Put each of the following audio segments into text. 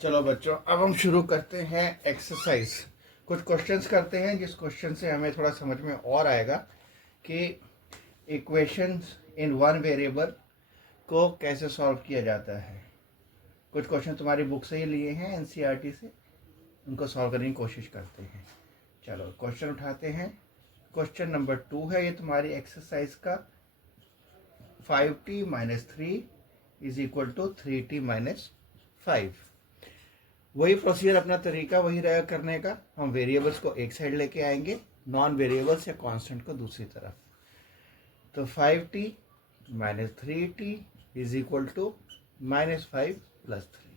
चलो बच्चों, अब हम शुरू करते हैं एक्सरसाइज। कुछ क्वेश्चंस करते हैं जिस क्वेश्चन से हमें थोड़ा समझ में और आएगा कि इक्वेशंस इन वन वेरिएबल को कैसे सॉल्व किया जाता है। कुछ क्वेश्चन तुम्हारी बुक से ही लिए हैं, एनसीईआरटी से, उनको सॉल्व करने की कोशिश करते हैं। चलो क्वेश्चन उठाते हैं। क्वेश्चन नंबर 2 है ये तुम्हारी एक्सरसाइज का। 5t minus 3 is equal to 3t minus 5। वही प्रोसीजर, अपना तरीका वही रहेगा करने का। हम वेरिएबल्स को एक साइड लेके आएंगे, नॉन वेरिएबल्स या कांस्टेंट को दूसरी तरफ। तो 5t minus 3t is equal to minus 5 plus 3।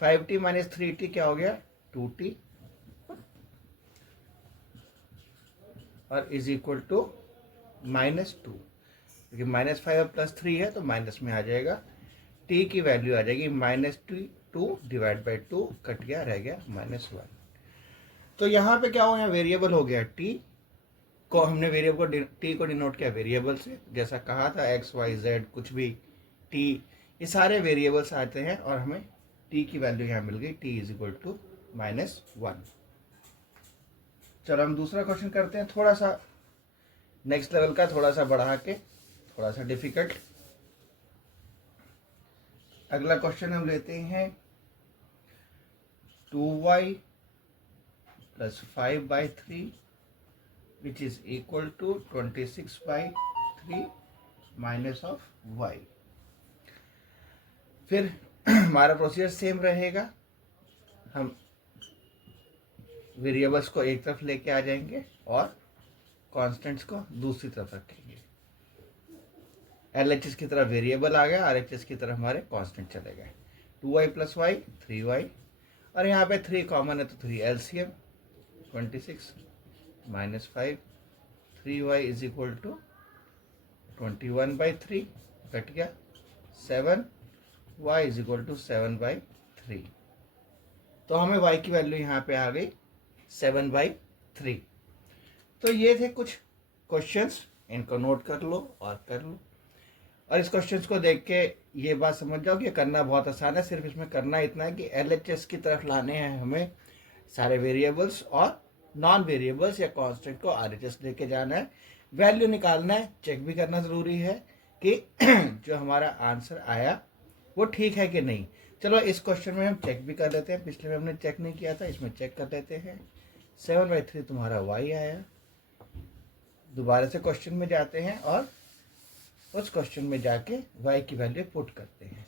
5t minus 3t क्या हो गया? 2t, और इज इक्वल टू माइनस 2। क्योंकि माइनस 5 और प्लस 3 है तो माइनस में आ जाएगा। t की वैल्यू आ जाएगी माइनस 2 डिवाइड बाई 2, कट गया, रह गया माइनस 1। तो यहाँ पे क्या हो गया? वेरिएबल हो गया t को, हमने वेरिएबल को t को डिनोट किया वेरिएबल से, जैसा कहा था x y z कुछ भी t, ये सारे वेरिएबल्स आते हैं और हमें t की वैल्यू यहाँ मिल गई, t is equal to minus 1। चलो हम दूसरा क्वेश्चन करते हैं, थोड़ा सा नेक्स्ट लेवल का, थोड़ा सा बढ़ा के, थोड़ा सा डिफिकल्ट। अगला क्वेश्चन हम लेते हैं 2y plus 5/3 which is equal to 26/3 minus of y। फिर हमारा प्रोसीजर सेम रहेगा, हम वेरिएबल्स को एक तरफ लेके आ जाएंगे और कांस्टेंट्स को दूसरी तरफ रखेंगे। LHS की तरफ वेरिएबल आ गया, RHS की तरफ हमारे कांस्टेंट चले गए। 2y प्लस y 3y, और यहाँ पे 3 कॉमन है तो 3 LCM 26 minus 5, 3y is equal to 21/3, cut गया 7, y इज इक्वल टू 7/3। तो हमें y की वैल्यू यहाँ पे आ गई 7/3। तो ये थे कुछ क्वेश्चंस, इनको नोट कर लो और कर लो। और इस क्वेश्चंस को देख के ये बात समझ जाओ कि करना बहुत आसान है। सिर्फ इसमें करना इतना है कि LHS की तरफ लाने हैं हमें सारे वेरिएबल्स, और नॉन वेरिएबल्स या कांस्टेंट को RHS लेके जाना है, वैल्यू निकालना है। चेक भी करना ज़रूरी है कि जो हमारा आंसर आया वो ठीक है कि नहीं। चलो इस क्वेश्चन में हम चेक भी कर लेते हैं, पिछले में हमने चेक नहीं किया था, इसमें चेक कर लेते हैं। 7/3 तुम्हारा y आया। दोबारा से क्वेश्चन में जाते हैं और उस क्वेश्चन में जाके y की वैल्यू पुट करते हैं।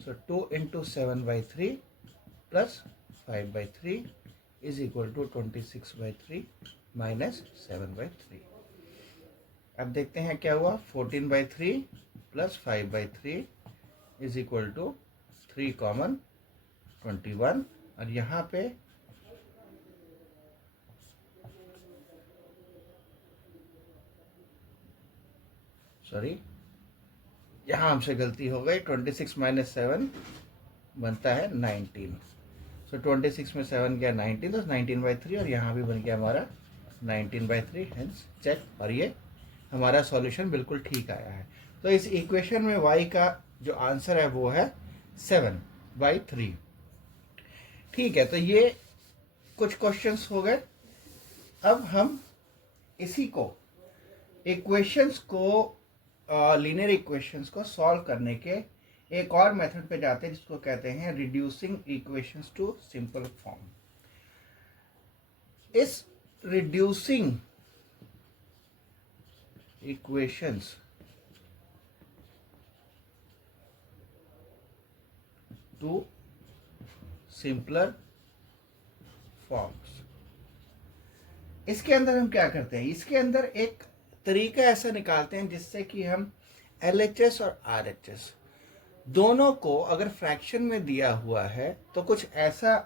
So 2 into 7/3 plus 5/3 is equal to 26/3 minus 7/3। अब देखते हैं क्या हुआ। 14/3 plus 5/3 is equal to 3 common 21, और यहाँ पे सॉरी, यहाँ हमसे गलती हो गई। 26 माइनस 7 बनता है 19। सो 26 में 7 गया 19, तो 19/3, और यहाँ भी बन गया हमारा 19/3, हेंस चेक। और ये हमारा सॉल्यूशन बिल्कुल ठीक आया है। तो इस इक्वेशन में y का जो आंसर है वो है 7/3। ठीक है, तो ये कुछ क्वेश्चंस हो गए। अब हम इसी को इक्वेशंस को, लीनियर इक्वेशंस को सॉल्व करने के एक और मेथड पे जाते हैं जिसको कहते हैं reducing equations to simple form. इस reducing equations to simpler forms, इसके अंदर हम क्या करते हैं? इसके अंदर एक तरीका ऐसा निकालते हैं जिससे कि हम LHS और RHS दोनों को, अगर फ्रैक्शन में दिया हुआ है तो कुछ ऐसा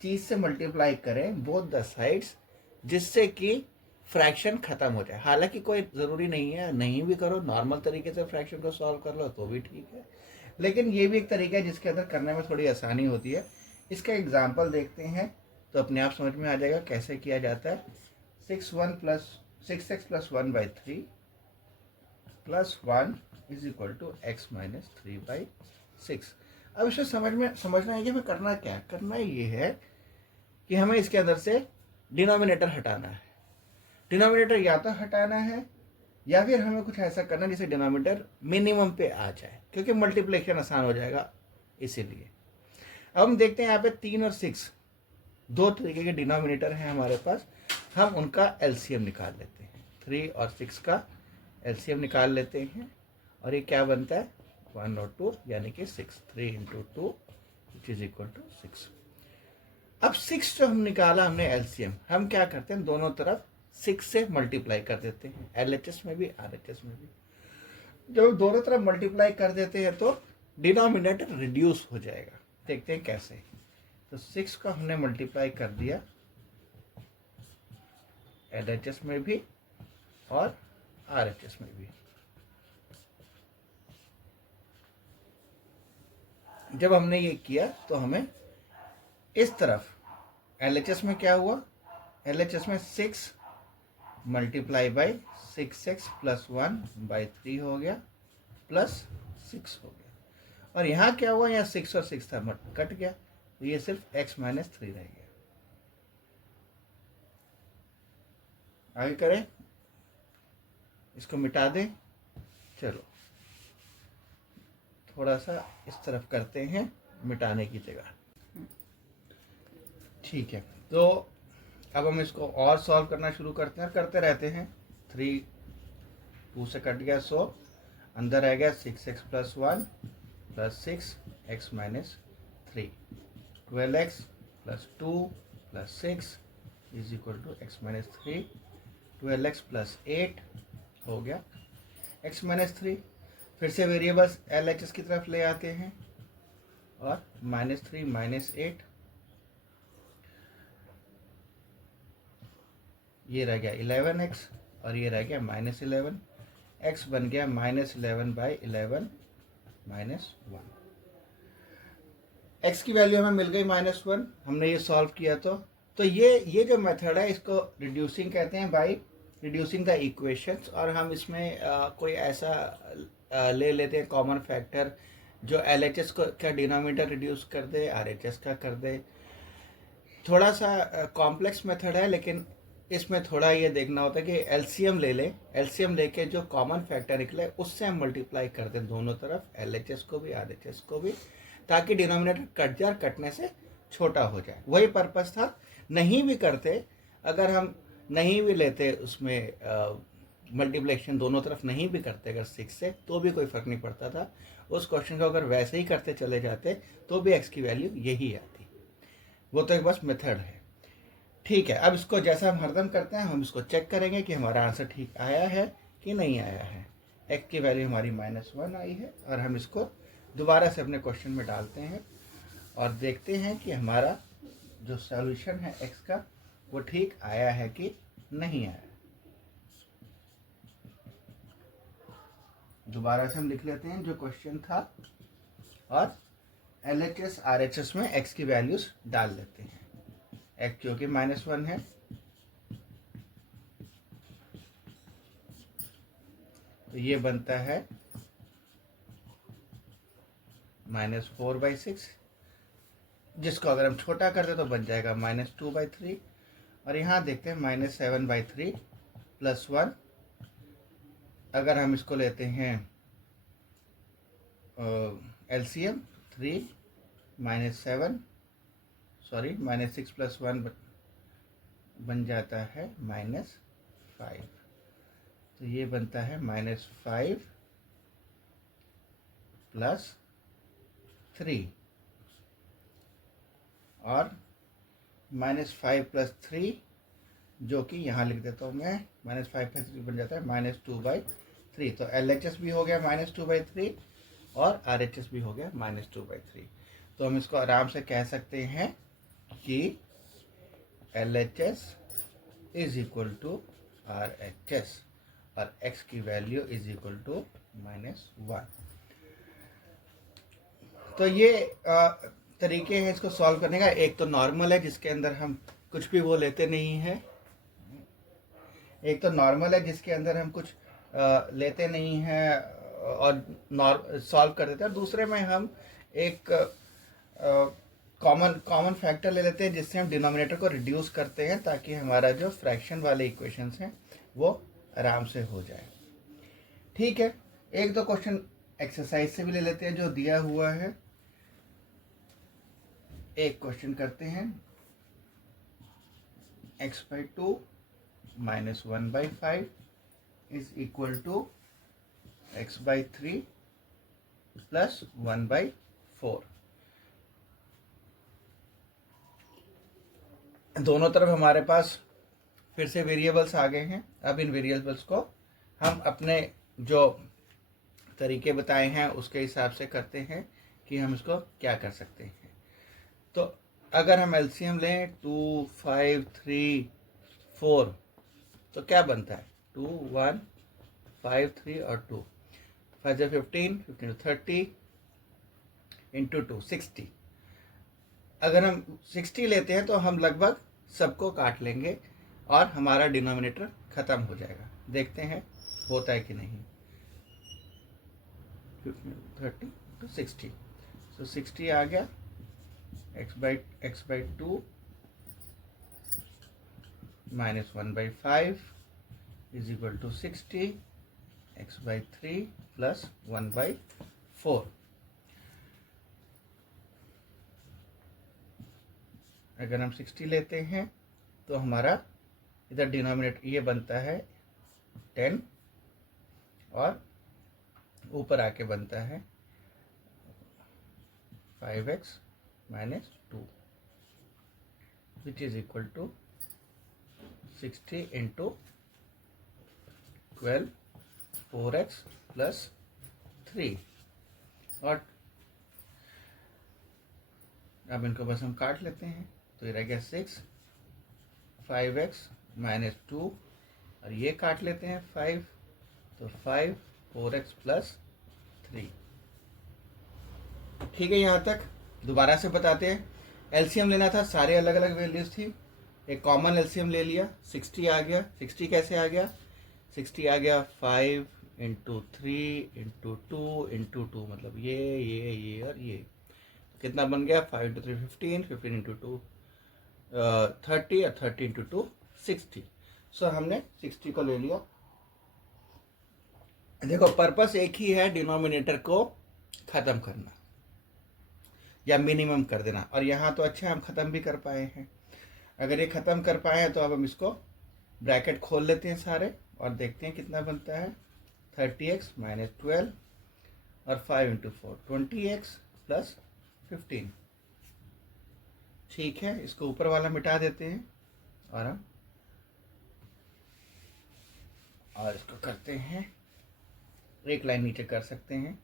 चीज से मल्टीप्लाई करें बोथ द साइड्स, जिससे कि फ्रैक्शन खत्म हो जाए। हालांकि कोई ज़रूरी नहीं है, नहीं भी करो, नॉर्मल तरीके से फ्रैक्शन को सॉल्व कर लो तो भी ठीक है, लेकिन ये भी एक तरीका है जिसके अंदर करने में थोड़ी आसानी होती है। इसका एग्जाम्पल देखते हैं तो अपने आप समझ में आ जाएगा कैसे किया जाता है। 6x plus 1/3 plus 1 is equal to x minus 3/6। अब इसे समझना है कि हमें करना क्या है। करना ये है कि हमें इसके अंदर से डिनोमिनेटर हटाना है। डिनोमिनेटर या तो हटाना है या फिर हमें कुछ ऐसा करना है जिससे डिनोमिनेटर मिनिमम पे आ जाए, क्योंकि मल्टीप्लिकेशन आसान हो जाएगा इसीलिए। अब हम देखते हैं यहाँ पे 3 और 6 दो तरीके के डिनोमिनेटर हैं हमारे पास, हम उनका एलसीएम निकाल लेते हैं। 3 और 6 का एलसीएम निकाल लेते हैं और ये क्या बनता है 1 और 2 यानी कि 6। 3 into 2 which is equal to 6। अब 6 जो हम निकाला हमने एलसीएम, हम क्या करते हैं दोनों तरफ 6 से मल्टीप्लाई कर देते हैं, एलएचएस में भी आरएचएस में भी। जब दोनों तरफ मल्टीप्लाई कर देते हैं तो डिनोमिनेटर रिड्यूस हो जाएगा। देखते हैं कैसे। तो 6 को हमने मल्टीप्लाई कर दिया एलएचएस में भी और आरएचएस में भी। जब हमने ये किया तो हमें इस तरफ एलएचएस में क्या हुआ, एलएचएस में 6 multiply by 6x plus 1 by 3 हो गया प्लस 6 हो गया। और यहाँ क्या हुआ, यहाँ 6 और 6 था कट गया, तो ये सिर्फ x माइनस 3 रह गया। आगे करें, इसको मिटा दें। चलो थोड़ा सा इस तरफ करते हैं मिटाने की जगह। ठीक है, तो अब हम इसको और सॉल्व करना शुरू करते हैं, करते रहते हैं। 3 2 से कट गया, सो अंदर रह गया 6x plus 1 plus 6x minus 3। 12x plus 2 plus 6 is equal to x minus 3। 12x plus 8 हो गया x माइनस 3। फिर से वेरिएबल्स LHS की तरफ ले आते हैं और -3 माइनस 8, ये रह गया 11x और ये रह गया -11। x बन गया -11 बाई 11 माइनस 1। x की वैल्यू हमें मिल गई -1। हमने ये सॉल्व किया तो ये जो मेथड है इसको रिड्यूसिंग कहते हैं, बाय रिड्यूसिंग द इक्वेशंस। और हम इसमें कोई ऐसा ले लेते हैं कॉमन फैक्टर जो LHS को का डिनोमिनेटर रिड्यूस कर दे, RHS का कर दे। थोड़ा सा कॉम्प्लेक्स मेथड है, लेकिन इसमें थोड़ा ये देखना होता है कि एलसीएम ले लें, एलसीएम लेके जो कॉमन फैक्टर निकले उससे हम मल्टीप्लाई कर दें दोनों तरफ, LHS को भी RHS को भी, ताकि डिनोमिनेटर कट जाए, कटने से छोटा हो जाए। वही पर्पस था। नहीं भी करते, अगर हम नहीं भी लेते उसमें मल्टीप्लिकेशन दोनों तरफ नहीं भी करते अगर 6 से, तो भी कोई फ़र्क नहीं पड़ता था। उस क्वेश्चन को अगर वैसे ही करते चले जाते तो भी x की वैल्यू यही आती। वो तो एक बस मेथड है। ठीक है, अब इसको जैसा हम हरदम करते हैं, हम इसको चेक करेंगे कि हमारा आंसर ठीक आया है कि नहीं आया है। x की वैल्यू हमारी -1 आई है और हम इसको दोबारा से अपने क्वेश्चन में डालते हैं और देखते हैं कि हमारा जो सॉल्यूशन है x का वो ठीक आया है कि नहीं आया। दोबारा से हम लिख लेते हैं जो क्वेश्चन था और LHS RHS में x की वैल्यूज डाल देते हैं। x जो कि -1 है, तो ये बनता है -4/6, जिसको अगर हम छोटा कर दे तो बन जाएगा -2/3। और यहाँ देखते हैं -7/3 प्लस 1। अगर हम इसको लेते हैं LCM, 3 -7 सॉरी -6 प्लस 1 बन जाता है -5। तो ये बनता है -5 प्लस 3 और -5 प्लस 3 जो कि यहाँ लिख देता हूँ मैं, -5 प्लस 3 बन जाता है -2/3। तो LHS भी हो गया -2/3 और RHS भी हो गया -2/3। तो हम इसको आराम से कह सकते हैं कि LHS is equal to RHS और x की वैल्यू इज इक्वल टू -1। तो ये तरीके हैं इसको सॉल्व करने का। एक तो नॉर्मल है जिसके अंदर हम कुछ भी वो लेते नहीं हैं, एक तो नॉर्मल है जिसके अंदर हम कुछ लेते नहीं हैं और सॉल्व कर देते हैं। दूसरे में हम एक कॉमन फैक्टर ले लेते हैं जिससे हम डिनोमिनेटर को रिड्यूस करते हैं ताकि हमारा जो फ्रैक्शन वाले इक्वेशंस हैं वो आराम से हो जाए। ठीक है, एक दो क्वेश्चन एक्सरसाइज से भी ले लेते हैं जो दिया हुआ है। एक क्वेश्चन करते हैं, x/2 - 1/5 is equal to x/3 plus 1/4। दोनों तरफ हमारे पास फिर से वेरिएबल्स आ गए हैं। अब इन वेरिएबल्स को हम अपने जो तरीके बताए हैं उसके हिसाब से करते हैं कि हम इसको क्या कर सकते हैं। तो अगर हम एलसीएम लें 2, 5, 3, 4 तो क्या बनता है 2, 1, 5, 3 और 2, 5 से 15, 15 to 30 इंटू 2 60। अगर हम 60 लेते हैं तो हम लगभग सबको काट लेंगे और हमारा डिनोमिनेटर खत्म हो जाएगा। देखते हैं होता है कि नहीं। 30 to 60, तो 60 आ गया। x/2 minus 1/5 is equal to 60, x/3 plus 1/4। अगर हम 60 लेते हैं तो हमारा इधर डिनोमिनेटर ये बनता है 10 और ऊपर आके बनता है 5x minus 2 which is equal to 60 into 12 4x plus 3। और अब इनको बस हम काट लेते हैं तो ये रह गया 6, 5x minus 2 और ये काट लेते हैं 5 तो 5 4x plus 3। ठीक है, यहाँ तक दोबारा से बताते हैं। एलसीएम लेना था, सारे अलग अलग वैल्यूज थी, एक कॉमन एलसीएम ले लिया। 60 आ गया। 60 कैसे आ गया? 60 आ गया 5 इंटू 3 इंटू 2 इंटू 2, मतलब ये और ये कितना बन गया 5 इंटू 3 15, 15 इंटू 2 30 और 30 इंटू 2 60। सो हमने 60 को ले लिया। देखो पर्पस एक ही है, डिनोमिनेटर को खत्म करना या मिनिमम कर देना। और यहाँ तो अच्छा हम ख़त्म भी कर पाए हैं। अगर ये ख़त्म कर पाए हैं तो अब हम इसको ब्रैकेट खोल लेते हैं सारे और देखते हैं कितना बनता है। 30x minus 12 और 5 इंटू 4 20x प्लस 15। ठीक है, इसको ऊपर वाला मिटा देते हैं और इसको करते हैं, एक लाइन नीचे कर सकते हैं।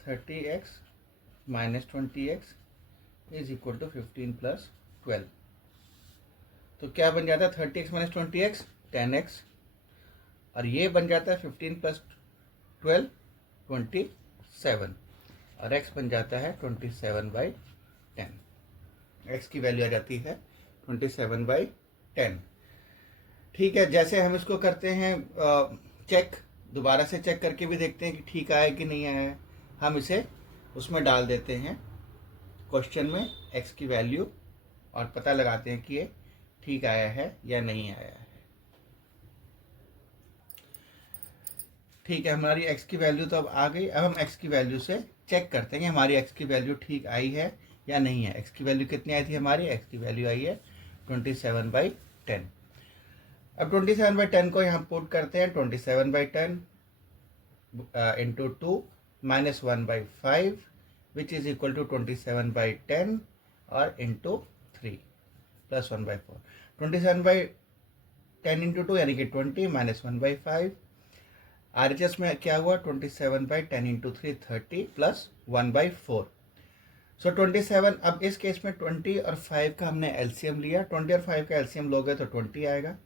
30x minus 20x is equal to 15 plus 12। तो क्या बन जाता है 30x माइनस 20x 10x और ये बन जाता है 15 प्लस 12 27 और x बन जाता है 27/10। x की वैल्यू आ जाती है 27/10। ठीक है, जैसे हम इसको करते हैं चेक, दोबारा से चेक करके भी देखते हैं कि ठीक आया कि नहीं आया है। हम इसे उसमें डाल देते हैं क्वेश्चन में x की वैल्यू और पता लगाते हैं कि ये ठीक आया है या नहीं आया है। ठीक है, हमारी x की वैल्यू तो अब आ गई। अब हम x की वैल्यू से चेक करते हैं कि हमारी x की वैल्यू ठीक आई है या नहीं है। x की वैल्यू कितनी आई थी हमारी? x की वैल्यू आई है 27/10। अब 27/10 को यहाँ पुट करते हैं। 27/10 into 2 minus 1/5 which is equal to 27/10 और इंटू 3 प्लस 1/4। 27/10 इंटू 2 यानी कि 20 माइनस 1/5। RHS में क्या हुआ 27/10 इंटू 3 30 प्लस 1/4। सो 27। अब इस केस में 20 और 5 का हमने एलसीएम लिया। 20 और 5 का एलसीएम लोगे तो 20 आएगा।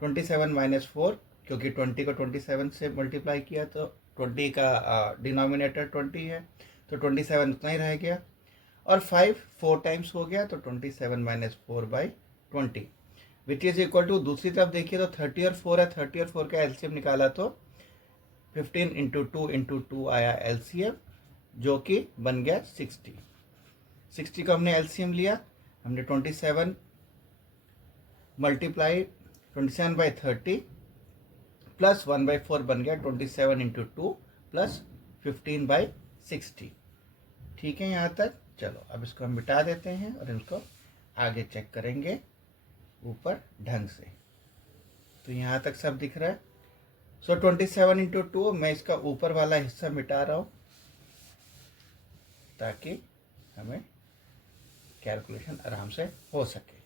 27 माइनस 4, क्योंकि 20 को 27 से मल्टीप्लाई किया तो 20 का डिनोमिनेटर 20 है तो 27 उतना ही रह गया। और 5 4 टाइम्स हो गया तो 27 minus 4/20 which is equal to, दूसरी तरफ देखिए तो 30 और 4 है। 30 और 4 का एलसीएम निकाला तो 15 इंटू 2 इंटू 2 आया एलसीएम जो कि बन गया 60। 60 का हमने एलसीएम लिया, हमने 27 मल्टीप्लाई 27/30 प्लस 1/4 बन गया 27 इंटू 2 प्लस 15/60। ठीक है यहाँ तक। चलो अब इसको हम मिटा देते हैं और इसको आगे चेक करेंगे ऊपर ढंग से। तो यहाँ तक सब दिख रहा है। सो 27 इंटू 2, मैं इसका ऊपर वाला हिस्सा मिटा रहा हूँ ताकि हमें कैलकुलेशन आराम से हो सके।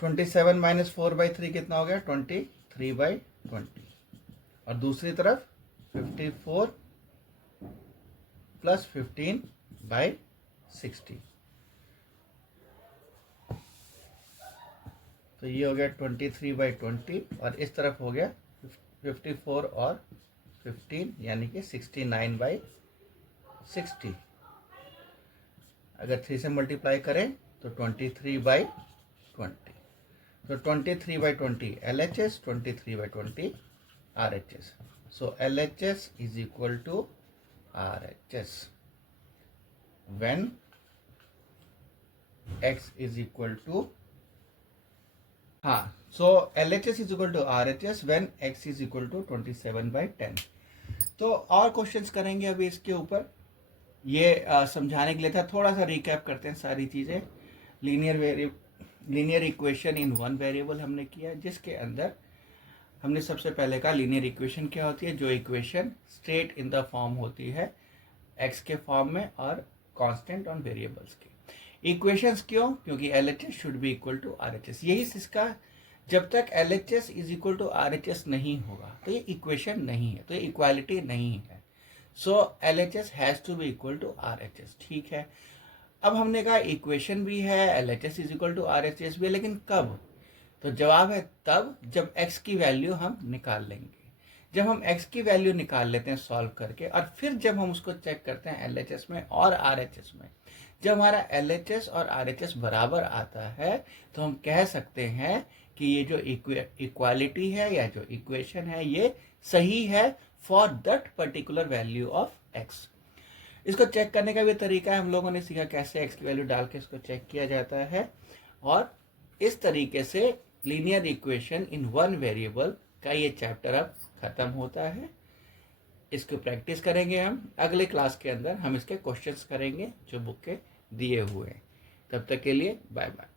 -27 -4/3 कितना हो गया? 23/20। और दूसरी तरफ 54 प्लस 15/60। तो ये हो गया 23/20 और इस तरफ हो गया 54 और 15 यानी कि 69/60। अगर 3 से मल्टीप्लाई करें तो 23/20। तो 23/20 LHS, 23/20 RHS. So LHS is equal to RHS when X is equal to so LHS is equal to RHS when X is equal to 27/10. तो और क्वेश्चंस करेंगे अभी इसके ऊपर। ये समझाने के लिए था, थोड़ा सा रिकैप करते हैं सारी चीज़ें। Linear equation in one variable हमने किया, जिसके अंदर हमने सबसे पहले कहा लीनियर इक्वेशन क्या होती है? जो equation straight in the form होती है एक्स के फॉर्म में और कांस्टेंट ऑन वेरिएबल्स के। इक्वेशंस क्यों? क्योंकि LHS should be equal to RHS। यही इसका, जब तक LHS is equal to RHS नहीं होगा तो ये इक्वेशन नहीं है, तो ये इक्वालिटी नहीं है। So LHS has to be equal to RHS। ठीक है, अब हमने कहा इक्वेशन भी है, LHS is equal to RHS भी है, लेकिन कब? तो जवाब है तब जब x की वैल्यू हम निकाल लेंगे। जब हम x की वैल्यू निकाल लेते हैं सॉल्व करके, और फिर जब हम उसको चेक करते हैं LHS में और RHS में, जब हमारा LHS और RHS बराबर आता है तो हम कह सकते हैं कि ये जो इक्वालिटी है या जो इक्वेशन है ये सही है for that particular value of x। इसको चेक करने का भी तरीका है, हम लोगों ने सीखा कैसे x की वैल्यू डाल के इसको चेक किया जाता है। और इस तरीके से linear equation in one variable का ये चैप्टर अब खत्म होता है। इसको प्रैक्टिस करेंगे हम अगले क्लास के अंदर, हम इसके क्वेश्चंस करेंगे जो बुक के दिए हुए हैं। तब तक के लिए बाय बाय।